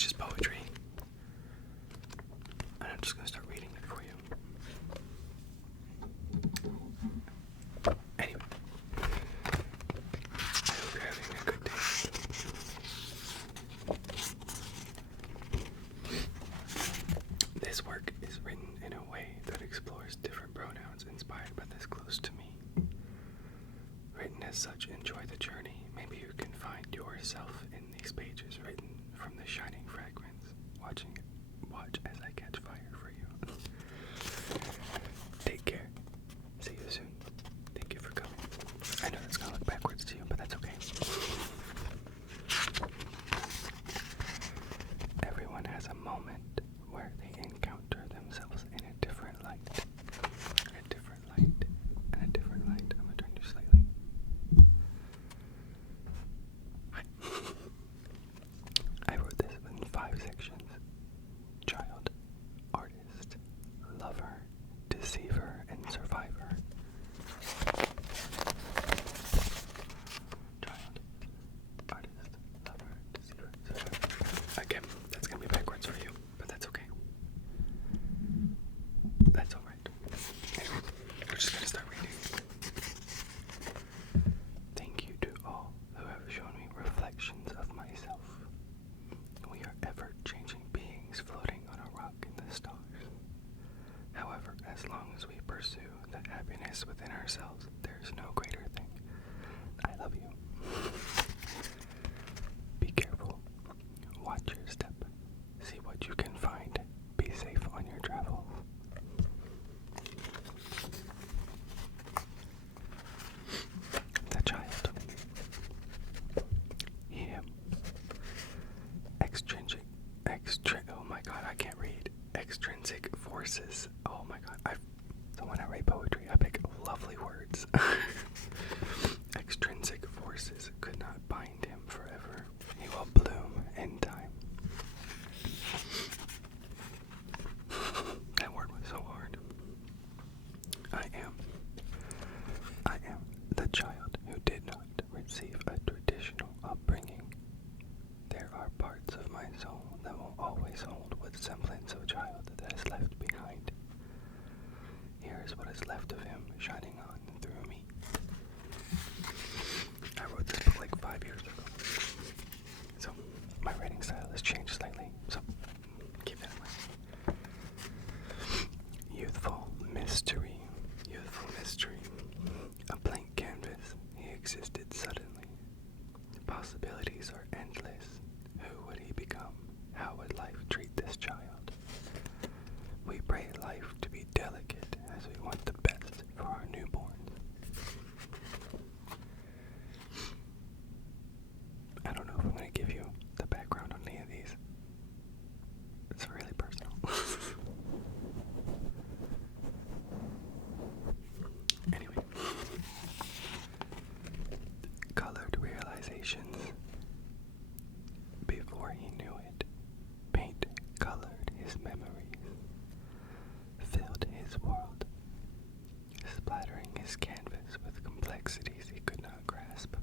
It's just poetry. And I'm just going to start reading it for you. Anyway. I hope you're having a good day. This work is written in a way that explores different pronouns inspired by this close to me. Written as such, enjoy the journey. Maybe you can find yourself in these pages written from the shining fragrance. Watch as I catch fire for you. Take care. See you soon. Thank you for coming. I know that's gonna look backwards to you, but that's okay. Everyone has a moment where they encounter themselves in a different light. A different light. And a different light. I'm gonna turn you slightly. Hi. I wrote this in 5 sections. Child, artist, lover, deceiver, and survivor. Child, artist, lover, deceiver, survivor. Again, that's gonna be backwards for you, but that's okay. That's alright. Anyway, we're just gonna start reading. Thank you to all who have shown me reflections of myself. We are ever-changing beings floating on a rock in the stars. However, as long as we pursue the happiness within ourselves, there is no greater thing. I love you. Be careful. Watch your step. See what you can find. Be safe on your travels. The child. Him. Oh my god, I can't read. Extrinsic forces. Oh my god, so when I write poetry, I pick lovely words. Extrinsic forces could not bind him forever. He will bloom in time. That word was so hard. I am the child who did not receive a traditional upbringing. There are parts of my soul that will always hold what semblance of child that is left behind. Here is what is left of him shining on through me. I wrote this book like 5 years ago. So my writing style has changed slightly. So keep that in mind. Youthful mystery. Youthful mystery. A blank canvas. He existed suddenly. Possibilities are endless. Who would he become? How would life treat this child? We pray life to be delicate as we want the best for our newborns. I don't know if I'm going to give you the background on any of these. It's really personal. Anyway. Colored realizations. Before he knew it, paint colored his memories, filled his world, splattering his canvas with complexities he could not grasp.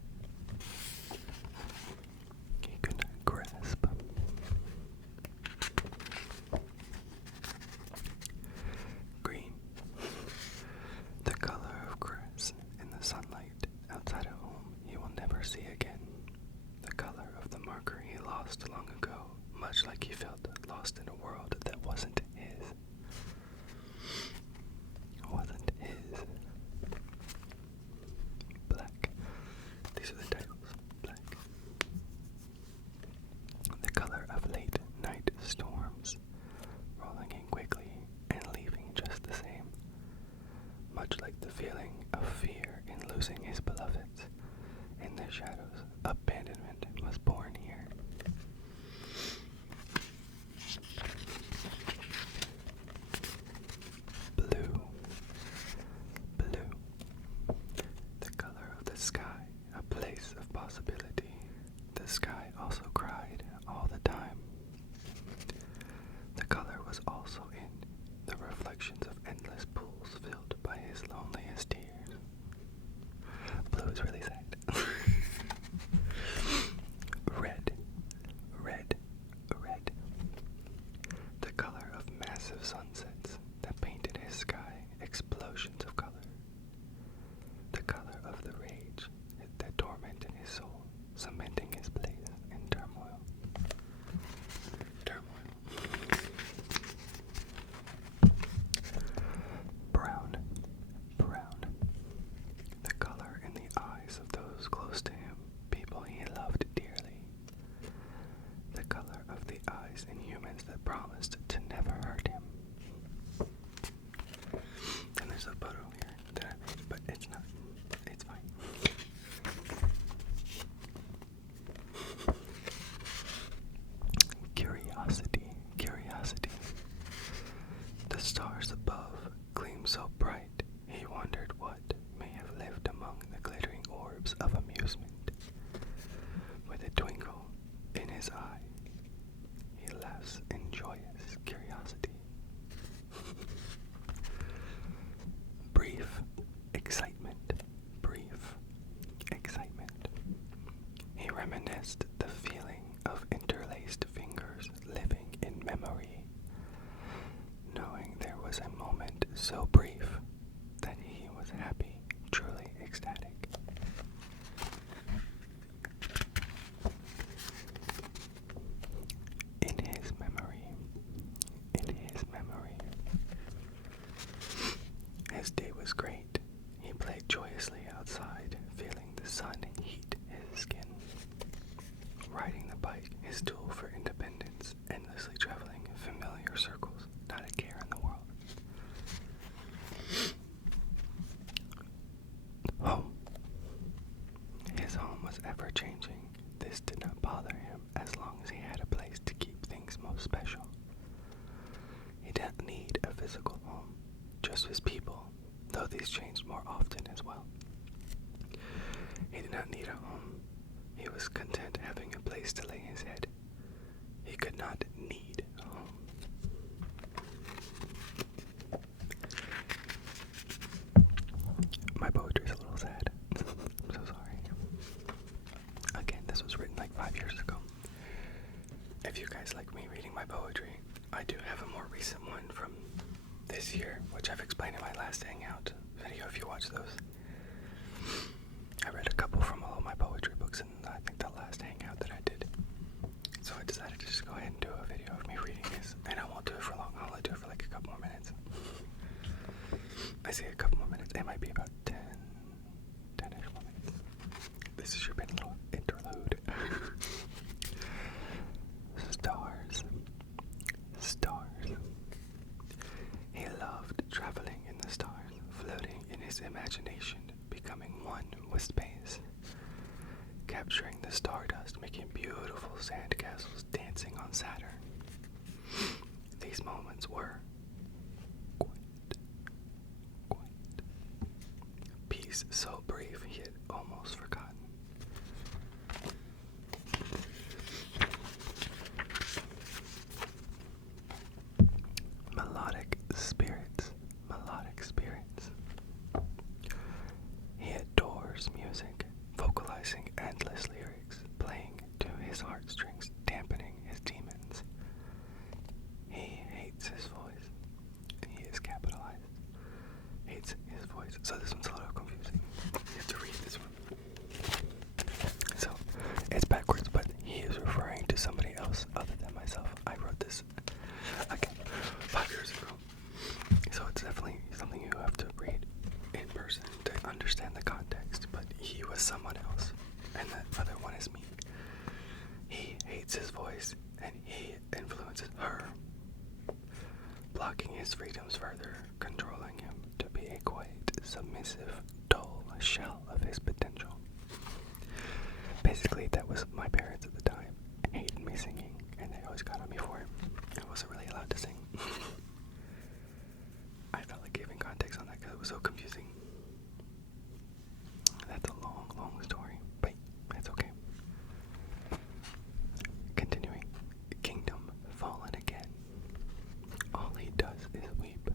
He could not grasp. Green. The color of grass in the sunlight outside a home he will never see again. The color of the marker he lost long ago, much like he felt lost in a world that wasn't his. Wasn't his. Black. These are the titles. Black. The color of late night storms, rolling in quickly and leaving just the same. Much like the feeling of fear in losing his beloveds. In the shadows, abandonment was born here. Blue. Blue. The color of the sky, a place of possibility. The sky also cried all the time. The color was also in the reflections of endless pools filled by his loneliest tears. Blue is really sad. Red. Red. Red. toys and humans that promised to never hurt him. And there's a photo here that I made, but it's not. It's fine. Curiosity, curiosity. The stars above gleam so bright, he wondered what may have lived among the glittering orbs of amusement. With a twinkle in his eye, he laughs in joyous curiosity. Brief excitement, brief excitement. He reminisced the feeling of interlaced fingers living in memory, knowing there was a moment so brief that he was happy, truly ecstatic. In his memory, his day was great. He played joyously outside, feeling the sun heat his skin. Riding the bike, his tool for independence, endlessly traveling familiar circles, not a care in the world. Home. His home was ever-changing. This did not bother him as long as he had a place to keep things most special. He didn't need a physical home, just his people, though these changed more often as well. He did not need a home. He was content having a place to lay his head. He could not need a home. My poetry is a little sad. I'm so sorry. Again, this was written like 5 years ago. If you guys like me reading my poetry, I do have a more recent one from this year, which I've explained in my last Hangout video if you watch those. I read a couple from all of my poetry books in I think the last Hangout that I did. So I decided to just go ahead and do a video of me reading this. And I won't do it for long, I'll only do it for like a couple more minutes. I say a couple more minutes, it might be about 10-ish more minutes. This is your little interlude. Stars. Stars. He loved traveling in the stars, floating in his imagination, becoming one with space, capturing the stardust, making beautiful sandcastles dancing on Saturn. These moments were quite peace so brief he had almost forgotten. Melodic spirits, melodic spirits. He adores music, vocalizing endless lyrics, playing to his heartstrings, dampening his demons. He hates his voice. He is capitalized. Hates his voice. So this one's a little confusing. You have to read this one. So it's backwards, but he is referring to somebody else other than myself. I wrote this again 5 years ago. So it's definitely something you have to read in person to understand the context, but he was someone else, and the other one is me. He hates his voice, and he influences her, blocking his freedoms further, controlling him to be a quiet, submissive, dull shell of his potential. Basically, that was my parents at the time, hated me singing, and they always got on me for it. I wasn't really allowed to sing. I felt like giving context on that because it was so confusing. That's a long, long story, but it's okay. Continuing. Kingdom fallen again. All he does is weep.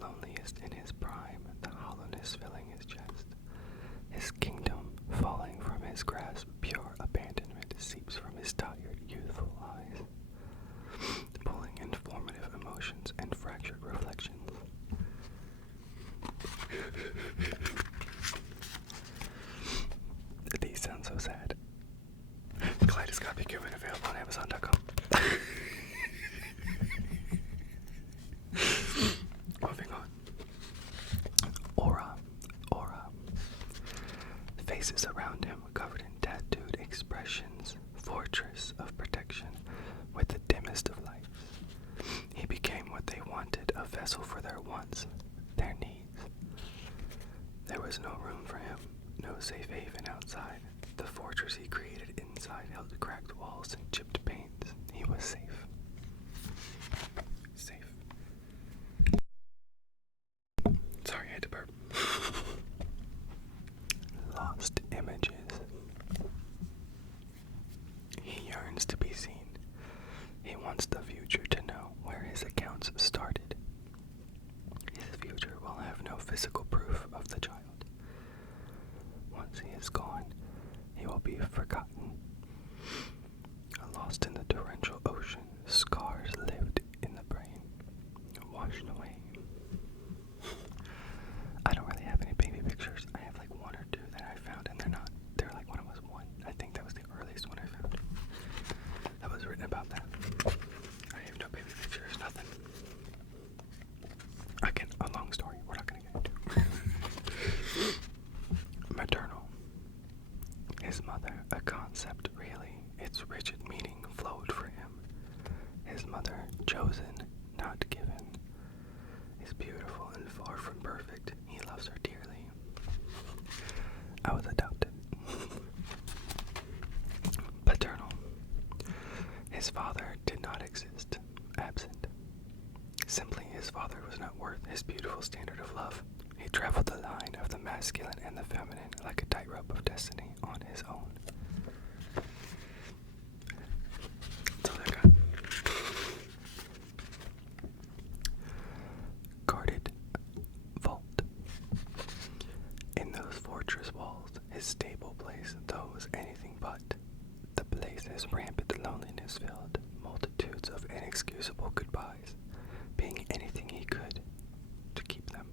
Loneliest in his prime, the hollowness filling his chest. His kingdom falling from his grasp, pure abandonment seeps from his tired, youthful eyes, pulling informative emotion wrestle for their wants, their needs. There was no room for him, no safe haven outside. The fortress he created inside held cracked walls and chipped panes. He was safe. Safe. Sorry, I had to burp. Lost images. He yearns to be seen. He wants the future to know where his accounts started. His future will have no physical proof of the child. Once he is gone, he will be forgotten. Lost in the torrential ocean, scars lived in the brain, washed away. I don't really have any baby pictures. I have like one or two that I found, and they're like when I was one. I think that was the earliest one I found. That was written about that. I have no baby pictures, nothing. Again, a long story. We're not gonna get into. Maternal. His mother, a concept really, its rigid meaning flowed for him. His mother, chosen, not given, is beautiful and far from perfect. He loves her dearly. I was adopted. Paternal. His father did not exist, absent. Simply, his father was not worth his beautiful standard of love. He traveled the line of the masculine and the feminine like a tightrope of destiny on his own. That's all I got. Guarded vault. In those fortress walls, his stable place, though was anything but. The place is rampant loneliness filled, multitudes of inexcusable goodbyes, being anything he could to keep them.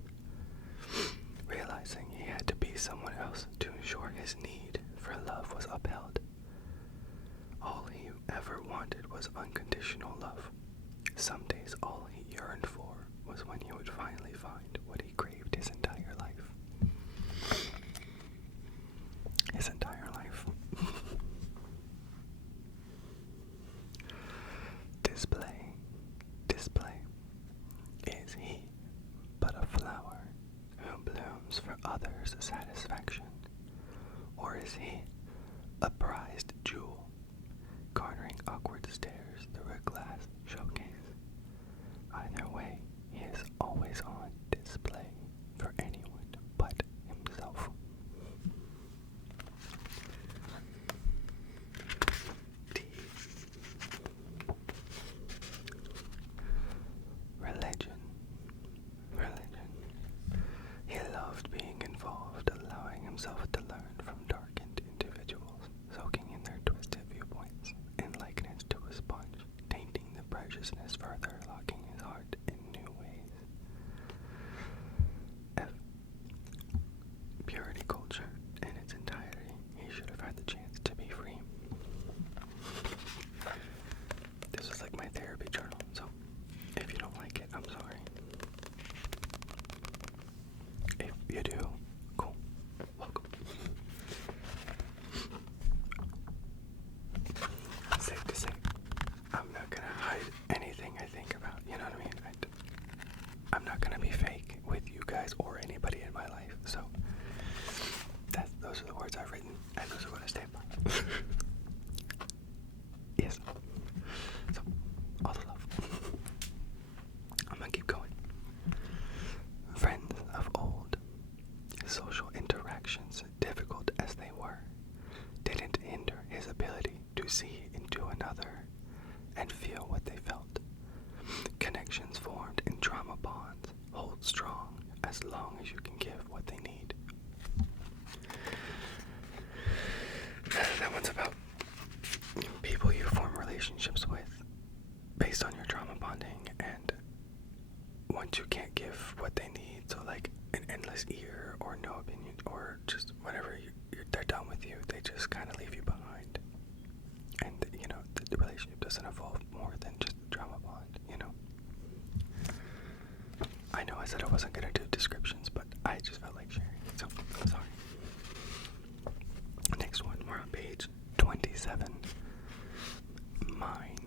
Realizing he had to be someone else to ensure his need for love was upheld. All he ever wanted was unconditional love. Some days all he yearned for was when he would finally find what he craved his entire life. His entire life. Display. Is he but a flower who blooms for others' satisfaction? Or is he a prized jewel, garnering awkward stares through a glass showcase? Either way, he is always on display for anyone but himself. Religion. He loved being involved, allowing himself to learn from darkened individuals, soaking in their twisted viewpoints, in likeness to a sponge, tainting the preciousness further, locking his heart in new ways. F. Purity culture in its entirety. He should have had the chance to be free. This was like my therapy journal, so if you don't like it, I'm sorry. If you do, cool. Welcome. Safe to say, I'm not gonna hide anything I think about, you know what I mean? I'm not gonna be fake with you guys or anybody in my life, so those are the words I've written, and those are what I stand by. Yes. So, all the love. I'm gonna keep going. Friends of old. Social interactions, difficult as they were, didn't hinder his ability to see into another and feel what they felt. Connections formed in trauma bonds hold strong as long as you can give what they need. That one's about people you form relationships with based on your trauma bonding, and once you can't give what they need, so like an endless ear or no opinion or just whatever, they're done with you, they just kind of leave you behind. And you know, the relationship doesn't evolve more than just a trauma bond, you know. I know I said I wasn't gonna do descriptions, but I just felt like sharing, so I'm sorry. Next one, we're on page 27. Mine.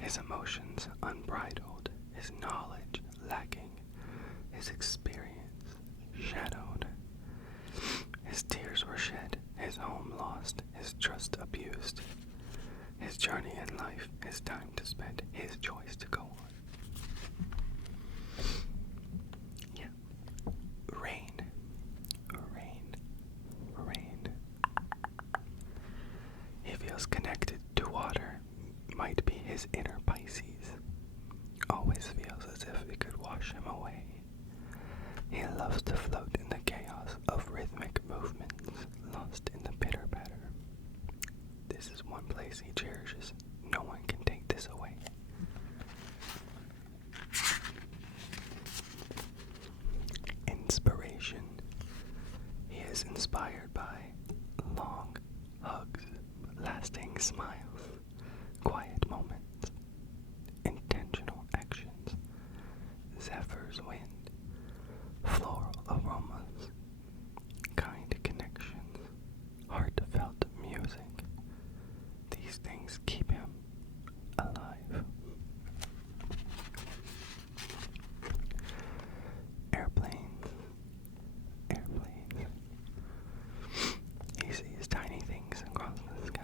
His emotions unbridled, his knowledge lost, his trust abused. His journey in life, his time to spend, his choice to go on. Yeah. Rain. Rain. Rain. He feels connected to water. Might be his inner Pisces. Always feels as if it could wash him away. He loves to float in the chaos of rhythmic movements, lost in the pitter-patter. This is one place he cherishes. No one can take this away. Inspiration. He is inspired by long hugs, lasting smiles, quiet moments, intentional actions, Zephyr's wind, floral aromas, kind connections, heartfelt music. These things keep him alive. Airplanes. Airplanes. He sees tiny things across the sky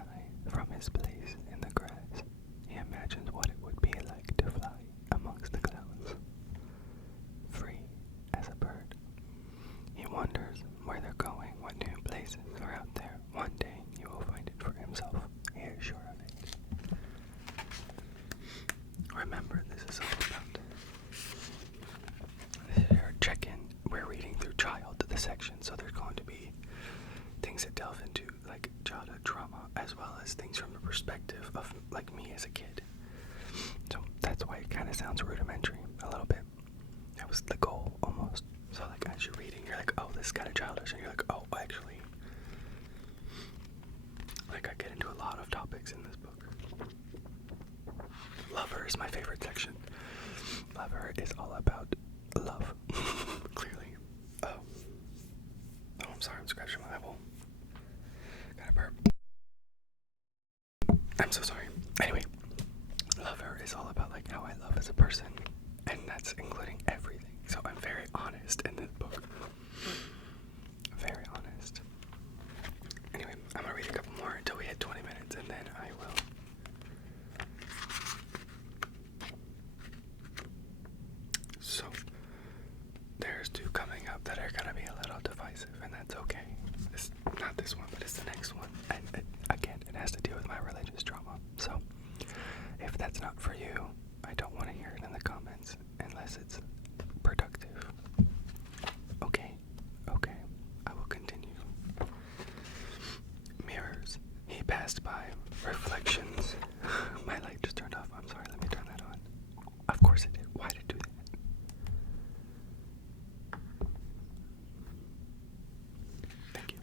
from his place in the grass. He imagines what it would be like to fly amongst the clouds, free as a bird. He wonders where they're going, what new places are out there. One day he will find it for himself. He is sure of it. Remember, this is all about your check-in. We're reading through child, the section, so there's going to be things that delve into like childhood trauma, as well as things from a perspective of like me as a kid. So that's why it kind of sounds rudimentary a little bit. That was the goal almost. So like as you're reading, you're like, oh, this is kind of childish, and you're like, oh, actually, like I get into a lot of topics in this book. Lover is my favorite section. Lover is all about love. Clearly. Oh, I'm sorry, I'm scratching my eyeball. Gotta burp. I'm so sorry. Anyway, Lover is all about like how I love as a person, and that's including everything. So I'm very honest in this book. Very honest. Anyway, I'm gonna read a couple more until we hit 20 minutes, and then I will. So, there's two coming up that are gonna be a little divisive, and that's okay. It's not this one, but it's the next one. And again, it has to do with my religious trauma. So, if that's not for you, I don't want to hear it in the comments unless it's productive. Okay, I will continue. Mirrors. He passed by. Reflections. My light just turned off. I'm sorry, let me turn that on. Of course it did. Why did it do that? Thank you.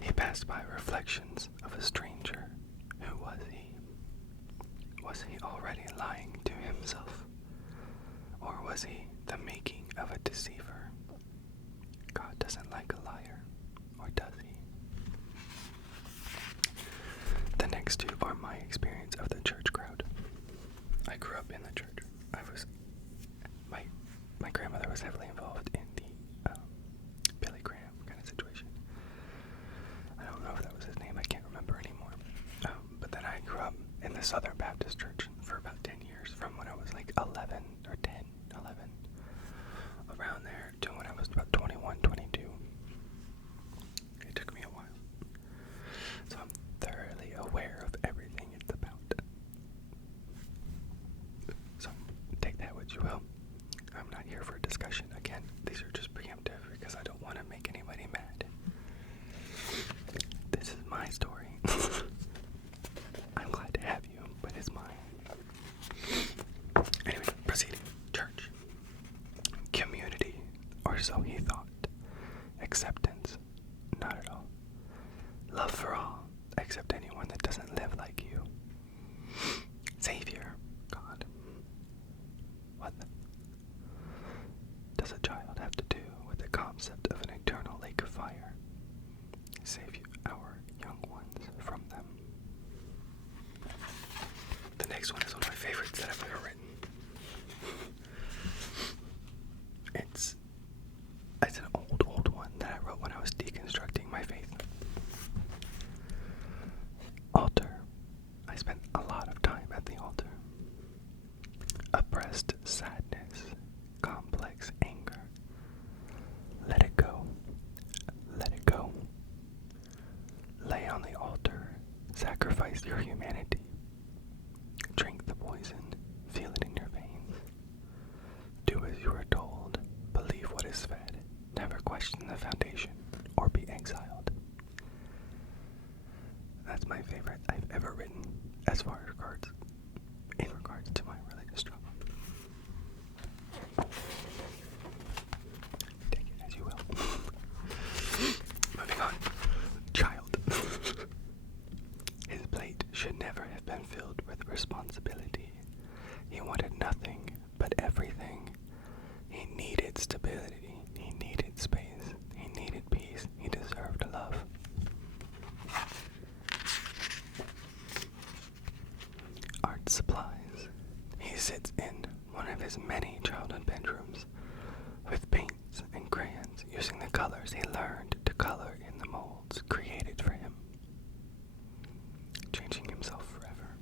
He passed by reflections of a stranger. Who was he? Was he already lying to himself? Or was he the making of a deceiver? God doesn't like a liar, or does he? The next two are my experience of the church crowd. I grew up in the church. My grandmother was heavily involved in the Billy Graham kind of situation. I don't know if that was his name. I can't remember anymore. But then I grew up in the Southern Baptist Church for about 10 years, from when I was like 11 or 10, 11, around there, to when I was about 21, 22. It took me a while. So I'm thoroughly aware of everything it's about. So take that what you will. I'm not here for a discussion. Again, these are just preemptive because I don't want to make anybody mad. This is my story. I'm glad to have you, but it's mine. Anyway, proceeding. Church. Community, or so he thought. Acceptance, not at all. Love for all, except anyone that doesn't live like you. Savior, God. What does a child have to do with the concept of an eternal lake of fire? Save our young ones from them. The next one is one of my favorites that I've ever written. It's an old one that I wrote when I was deconstructing my faith. on the altar, sacrifice your humanity. Drink the poison, feel it in your veins. Do as you are told, believe what is fed, never question the foundation, or be exiled. That's my favorite I've ever written in regards to my religious drama. Take it as you will. Moving on. Child. His plate should never have been filled with responsibility. He wanted nothing but everything. He needed stability. He needed space. He needed peace. He deserved love. Art supplies. He sits in one of his many childhood bedrooms with paints and crayons, using the colors he learned to color in the molds created for him, changing himself forever.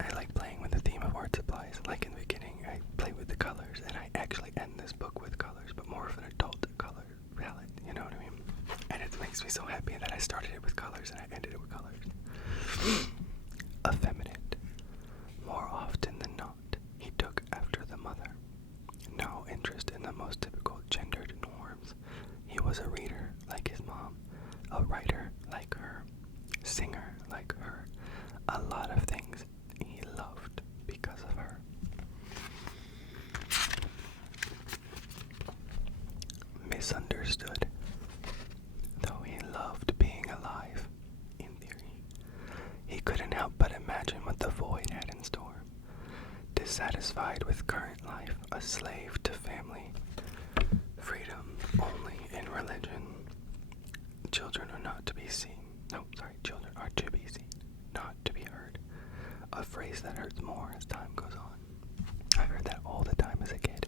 I like playing with the theme of art supplies. Like in the beginning, I play with the colors, and I actually end this book with colors, but more of an adult color palette, you know what I mean? And it makes me so happy that I started it with colors and I ended it with colors. Effeminate. More often than not, he took after the mother. No interest in the most typical gendered norms. He was a reader like his mom, a writer like her, singer like her. A lot of things he loved because of her. Misunderstood. Though he loved being alive, in theory, he couldn't help but imagine what the void had in store. Dissatisfied with current life, a slave to family, freedom only in religion. Children are not to be seen. Children are to be seen, not to be heard. A phrase that hurts more as time goes on. I heard that all the time as a kid.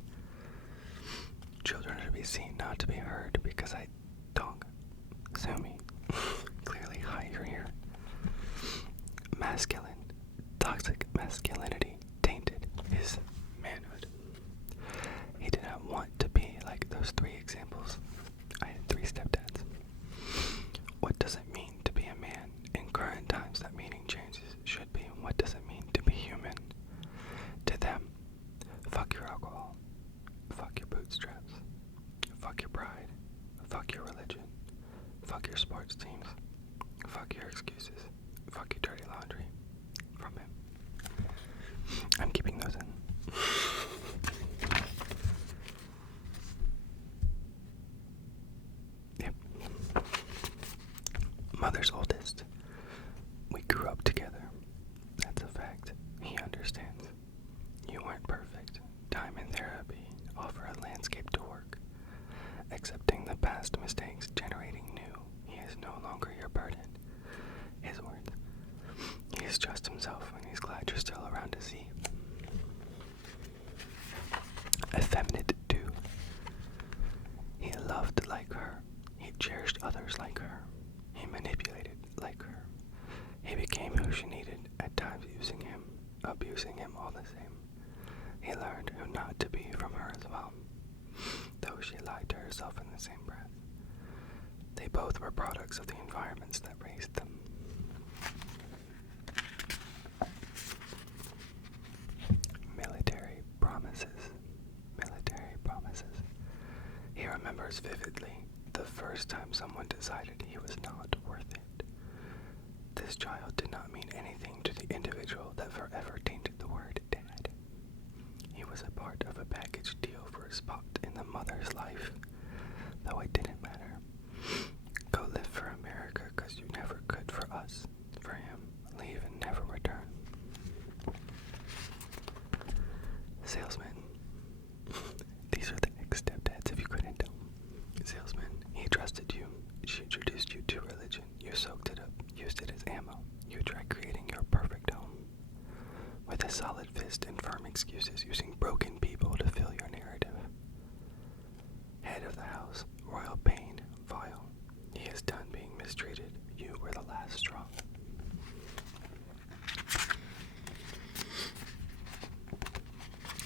Children are to be seen, not to be heard, because I don't. Sue me. Clearly higher here. Masculine. Toxic masculinity tainted his manhood. He did not want to be like those three examples. I had 3 stepdads. What does it mean to be a man? In current times, that meaning changes. Should be, what does it mean to be human? To them, fuck your alcohol. Fuck your bootstraps. Fuck your pride. Fuck your religion. Fuck your sports teams. Fuck your excuses. Fuck your dirty laundry. From him. I'm keeping those in. Yep. Mother's oldest. We grew up together. That's a fact. He understands. You weren't perfect. Time in therapy. Offer a landscape to work. Accepting the past mistakes, generating new. He is no longer your burden. His words. He is just himself, and he's glad you're still around to see. Effeminate too. He loved like her. He cherished others like her. He manipulated like her. He became who she needed, at times using him, abusing him all the same. He learned who not to be from her as well, though she lied to herself in the same breath. They both were products of the environments that raised them. Military promises. Military promises. He remembers vividly the first time someone decided he was not worth it. This child did not mean anything to the individual that forever tainted the word dad. He was a part of a package deal for a spot in the mother's life, though it didn't matter. Go live for America, 'cause you never could for us. For him, leave and never return. Salesman. These are the ex-stepdads if you couldn't tell. Salesman. He trusted you. She introduced you to religion. You soaked it up, used it as ammo. You tried creating your perfect home. With a solid fist and firm excuses, using broken people to fill your narrative. Head of the house, royal pain, vile. He is done being mistreated. You were the last straw.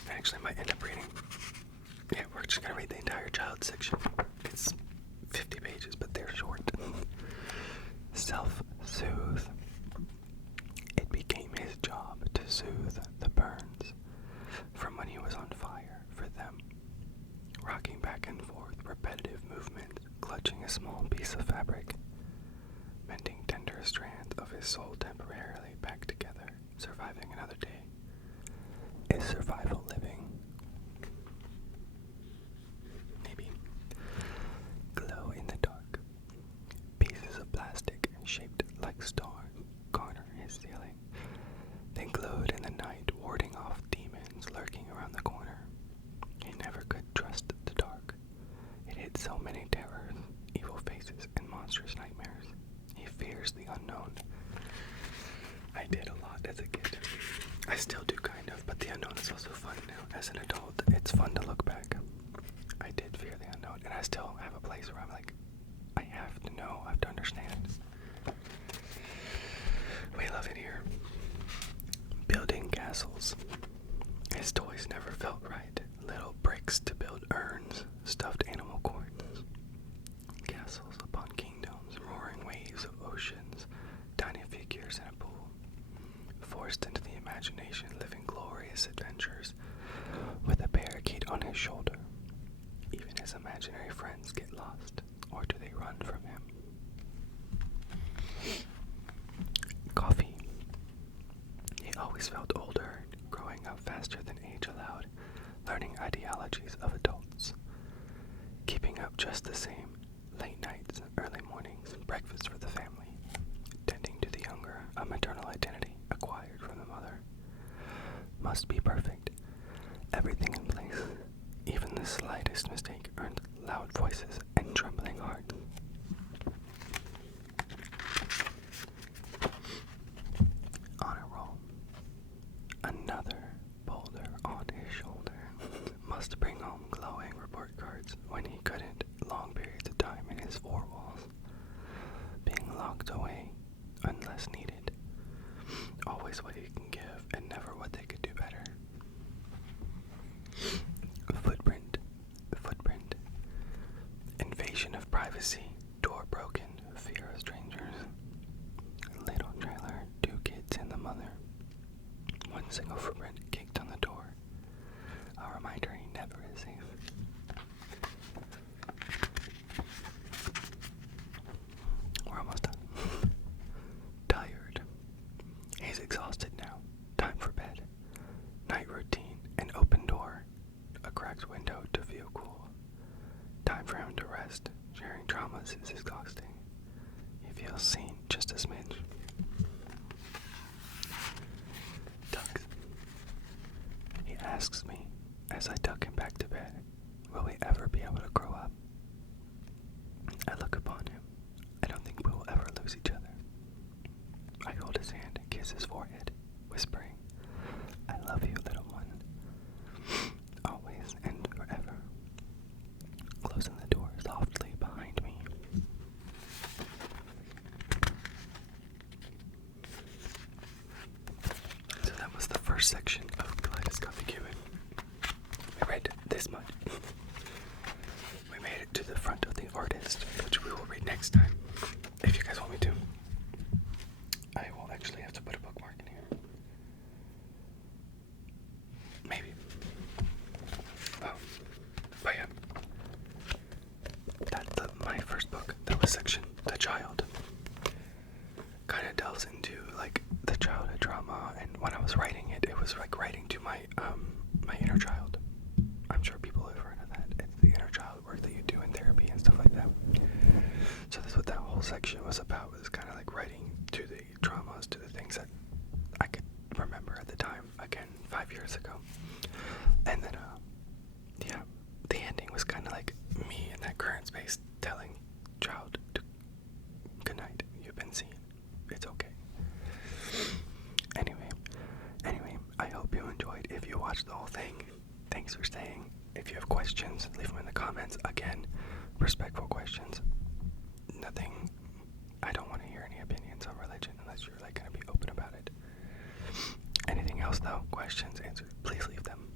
I actually might end up reading. Yeah, we're just gonna read the entire child section. It's 50 pages, but there piece of fabric, mending tender strands of his soul temporarily back together, surviving another day. Is survival living? Maybe. Glow in the dark. Pieces of plastic shaped like stars garner his ceiling. They glowed in the night, warding off demons lurking around the corner. He never could trust the dark. It hid so many terrors, evil faces, and monstrous nightmares. He fears the unknown. I did a lot as a kid. I still do kind of, but the unknown is also fun now. As an adult, it's fun to look back. I did fear the unknown, and I still have a place where I'm like, I have to know, I have to understand. We love it here. Building castles. His toys never felt right. Little bricks to build urns, stuffed animal coins. Castles upon kingdoms, roaring waves of oceans, tiny figures in a pool. Forced into the imagination, living glorious adventures, with a parakeet on his shoulder. Even his imaginary friends get lost, or do they run from him? Coffee. He always felt older, growing up faster than age allowed, learning ideologies of adults. Keeping up just the same, late nights, early mornings, breakfast for the family. Tending to the younger, a maternal identity acquired from the mother. Must be perfect. Everything in place. Even the slightest mistake earned loud voices and trembling hearts. On a roll. Another boulder on his shoulder. Must bring home glowing report cards when he couldn't, long periods of time in his four walls. Being locked away unless needed. Always what he can give and never what they could do better. Footprint. Invasion of privacy. Door broken. Fear of strangers. Little trailer. 2 kids and the mother. One single footprint kicked on the door. A reminder he never is safe. We're almost done. Tired. He's exhausted now. Time for bed. Night routine. An open door. A cracked window to feel cool. Time for him to rest. Sharing traumas is exhausting. He feels seen just a smidge. Ducks. He asks me, as I tuck him back to bed, will we ever be able to grow up? I look upon him. I don't think we will ever lose each other. I hold his hand and kiss his forehead, whispering, I love you, little one. Always and forever. Closing the door softly behind me. So that was the first section of Kaleidoscopic Human. We read this much. We made it to the front of the artist, which we will read next time. If you guys want me to. I will actually have to put a bookmark in here. Maybe. But yeah. That's my first book. That was section The Child. Kind of delves into like the childhood trauma, and when I was writing it, it was like writing to my inner child. I'm sure people have heard of that. It's the inner child work that you do in therapy and stuff like that. So that's what that whole section was about. Was kind of like writing to the traumas, to the things that I could remember at the time. Again, 5 years ago. And then, yeah, the ending was kind of like me in that current space telling child to good night. You've been seen. It's okay. Anyway, I hope you enjoyed. If you watched the whole thing, thanks for staying. If you have questions, leave them in the comments. Again, respectful questions. Nothing. I don't want to hear any opinions on religion unless you're like going to be open about it. Anything else though, questions, answers, please leave them.